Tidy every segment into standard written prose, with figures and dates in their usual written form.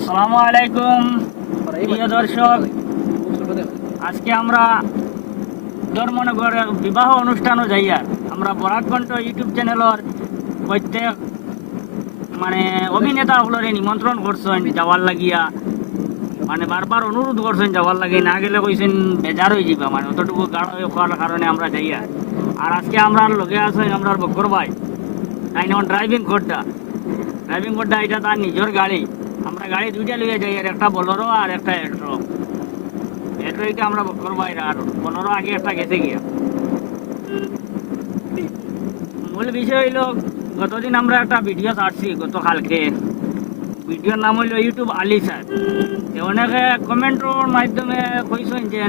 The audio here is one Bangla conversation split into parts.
আসসালামু আলাইকুম প্রিয় দর্শক, আজকে আমরা ধর্মনগর বিবাহ অনুষ্ঠানও যাইয়া আমরা বরাককণ্ঠ ইউটিউব চ্যানেলের প্রত্যেক অভিনেতা হলরে নিমন্ত্রণ করছেন যাওয়ার লাগিয়া, বারবার অনুরোধ করছেন যাওয়ার লাগে, না গেলে কইছেন বেজার হয়ে যাবা, অতটুকু গাঢ় হওয়ার কারণে আমরা যাইয়া। আর আজকে আমরা লগে আছেন আমরা বকর ভাই, তাই না ড্রাইভিং করটা এটা তার নিজের গাড়ি। আমরা গাড়ি দুইটা লিয়ে যাই, আর একটা বোলেরো আর একটা এট্রোইটা আমরা বকর ভাই, আর বোলেরো আগে একটা গেছে গিয়া। মূল বিষয় হইল, গতদিন আমরা একটা ভিডিও ছাড়ছি গতকালকে, ভিডিওর নাম হইল ইউটিউব আলি স্যার। অনেকে কমেন্টের মাধ্যমে কইছেন যে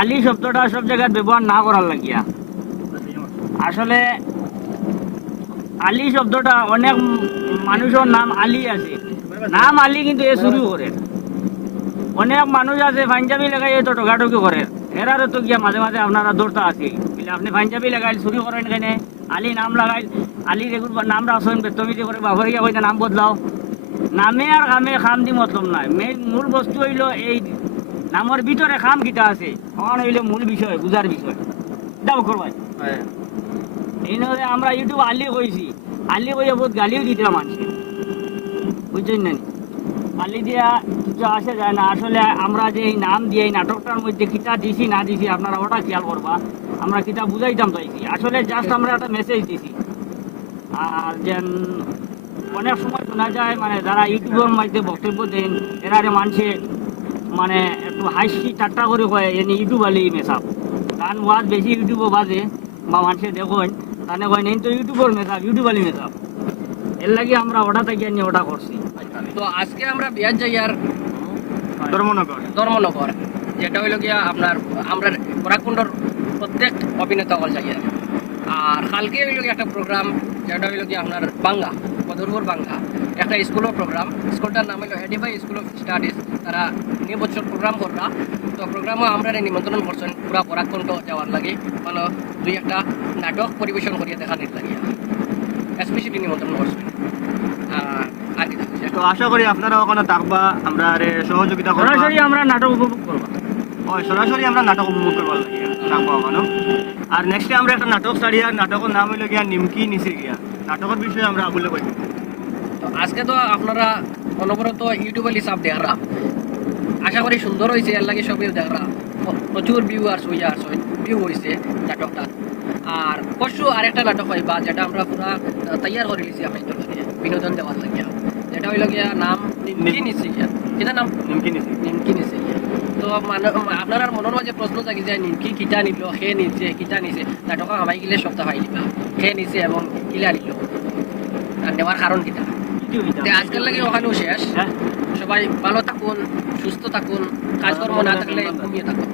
আলি শব্দটা সব জায়গায় ব্যবহার না করার লাগিয়া। আসলে আলি শব্দটা অনেক মানুষের নাম আলি আছে, নাম আলি কিন্তু এ শুরু করে। অনেক মানুষ আছে পাঞ্জাবি লেখাই তো টোকাটুকি করে, এরারও তো গিয়া মাঝে মাঝে আপনারা দৌড়তা আছে। আপনি পাঞ্জাবি লেখাই শুরু করেন এখানে, আলি নাম লাগাই, আলি রেগুর নাম রাখছেন বেতমিতি করে বাবর গিয়া কইতে নাম বদলাও। নামে আর কামে খাম দি মতলব নাই, মেইন মূল বস্তু হইল এই নামের ভিতরে খাম কিটা আছে, তখন হইলে মূল বিষয় বুঝার বিষয়। দাও করবাই এই নয় আমরা ইউটিউব আলি কইছি, আলি কইয়া বহুত গালিও দিতে মানুষকে, বুঝছেন না? আলি দিয়া কিছু আসে যায় না। আসলে আমরা যে এই নাম দিয়ে এই নাটকটার মধ্যে কিতা দিছি না দিছি আপনারা ওটা খেয়াল করবা, আমরা কিতা বুঝাইতাম চাইছি। আসলে জাস্ট আমরা একটা মেসেজ দিছি। আর যেন অনেক সময় শোনা যায় যারা ইউটিউবের মধ্যে বক্তব্য দেন, এরারে মানুষে একটু হাসি ঠাট্টা করে কয় এনে ইউটিউব আলি মেসাপ, গান ওয়াজ বেশি ইউটিউবও বাজে বা মানুষে দেখেন তাহলে কয় নেই তো ইউটিউবের মেসাপ, ইউটিউব আলি মেসাপ। এর লাগে আমরা ওটা থেকে নিয়ে ওটা করছি। তো আজকে আমরা বিয়ার যাই আর ধর্মনগর, যেটা হইল গিয়া আপনার আমরা বরাককুণ্ডর প্রত্যেক অভিনেতা হল যাই। আর কালকে হইল গিয়া একটা প্রোগ্রাম, যেটা হইল গিয়া আপনার বাংলা বদরপুর বাংলা একটা স্কুলের প্রোগ্রাম। স্কুলটার নাম হইল এডিফাই স্কুল অফ স্টাডিজ। তারা নিয়ে বছর প্রোগ্রাম কররা, তো প্রোগ্রামও আমরা নিমন্ত্রণ করছেন পুরা বরাককুণ্ড যাওয়ার লাগে, দুই একটা নাটক পরিবেশন করিয়ে দেখানোর লাগিয়া স্পেশালি নিমন্ত্রণ করছেন। আর কি থাকছে, তো আশা করি আপনারা ওখানে থাকবা, আমরা সহযোগিতা করবা। সরাসরি আমরা নাটক উপভোগ করবো। সরাসরি আমরা নাটক উপভোগ করবার লাগিয়া থাকবো ওখানে। আর নেক্সটে আমরা একটা নাটক ছাড়ি, আর নাটকের নাম হইল গিয়া নিমকি নিচে গিয়া। নাটকের বিষয়ে আমরা আগুলে কই। তো আজকে তো আপনারা অনবরত ইউটিউবে হিসাব দেখরা, আশা করি সুন্দর হয়েছে, এর লাগে সবই দেখরা প্রচুর ভিউ হয়েছে নাটকটা। আর পরশু আরেকটা নাটক হইবা, যেটা আমরা পুরা তৈয়ার করে লিছি আমি বিনোদন দেওয়ার লাগিয়া, যেটা হইল গিয়া নাম নিমকি নিচে গিয়া। সেটা নাম নিমকি নিচে গিয়া। তো আপনার মনের মাঝে প্রশ্ন থাকি যায় নিমকি কিটা নিল, সে নিচে কিটা নিচে, নাটক হামাই গিলে সপ্তাহ পাই দিবা সে নিচে এবং কিলা নিল, আর নেওয়ার কারণ কিটা। আজকাল লাগে ওখানেও শেষ। সবাই ভালো থাকুন, সুস্থ থাকুন, কাজকর্ম না থাকলে ঘুমিয়ে থাকুন।